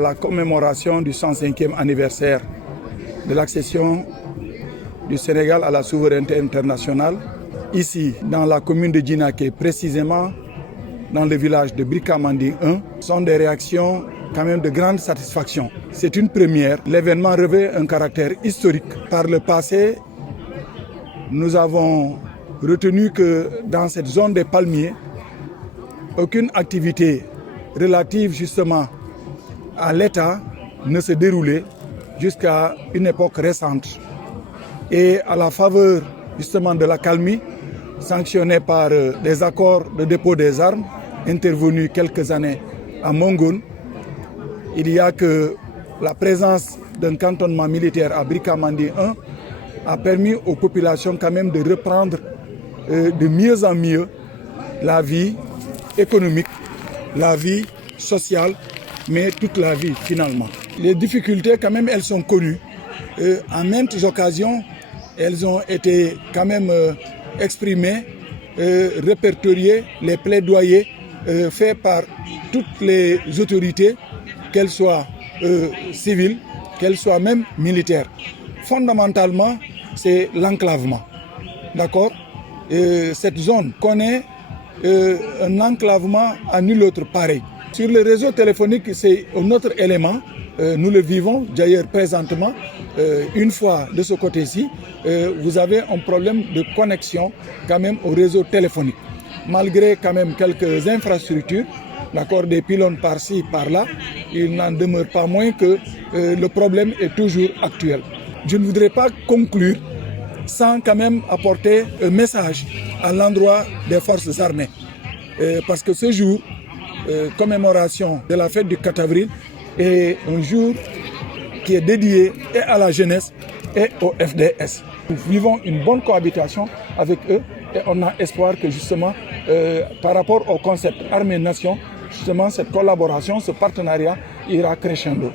La commémoration du 105e anniversaire de l'accession du Sénégal à la souveraineté internationale, ici dans la commune de Djinaké, précisément dans le village de Brikamandi 1, sont des réactions quand même de grande satisfaction. C'est une première. L'événement revêt un caractère historique. Par le passé, nous avons retenu que dans cette zone des palmiers, aucune activité relative justement à l'État ne se déroulait jusqu'à une époque récente. Et à la faveur justement de l'accalmie, sanctionnée par des accords de dépôt des armes intervenus quelques années à Mongoun, il y a que la présence d'un cantonnement militaire à Brikamandi 1 a permis aux populations quand même de reprendre de mieux en mieux la vie économique, la vie sociale, mais toute la vie finalement. Les difficultés quand même, elles sont connues. En maintes occasions, elles ont été quand même exprimées, répertoriées, les plaidoyers faits par toutes les autorités, qu'elles soient civiles, qu'elles soient même militaires. Fondamentalement, c'est l'enclavement. D'accord ? Cette zone connaît un enclavement à nul autre pareil. Sur le réseau téléphonique, c'est un autre élément. Nous le vivons d'ailleurs présentement. Une fois de ce côté-ci, vous avez un problème de connexion quand même au réseau téléphonique. Malgré quand même quelques infrastructures, d'accord, des pylônes par-ci, par-là, il n'en demeure pas moins que le problème est toujours actuel. Je ne voudrais pas conclure sans quand même apporter un message à l'endroit des forces armées. Parce que ce jour, commémoration de la fête du 4 avril, est un jour qui est dédié et à la jeunesse et au FDS. Nous vivons une bonne cohabitation avec eux et on a espoir que justement, par rapport au concept armée-nation, justement cette collaboration, ce partenariat ira crescendo.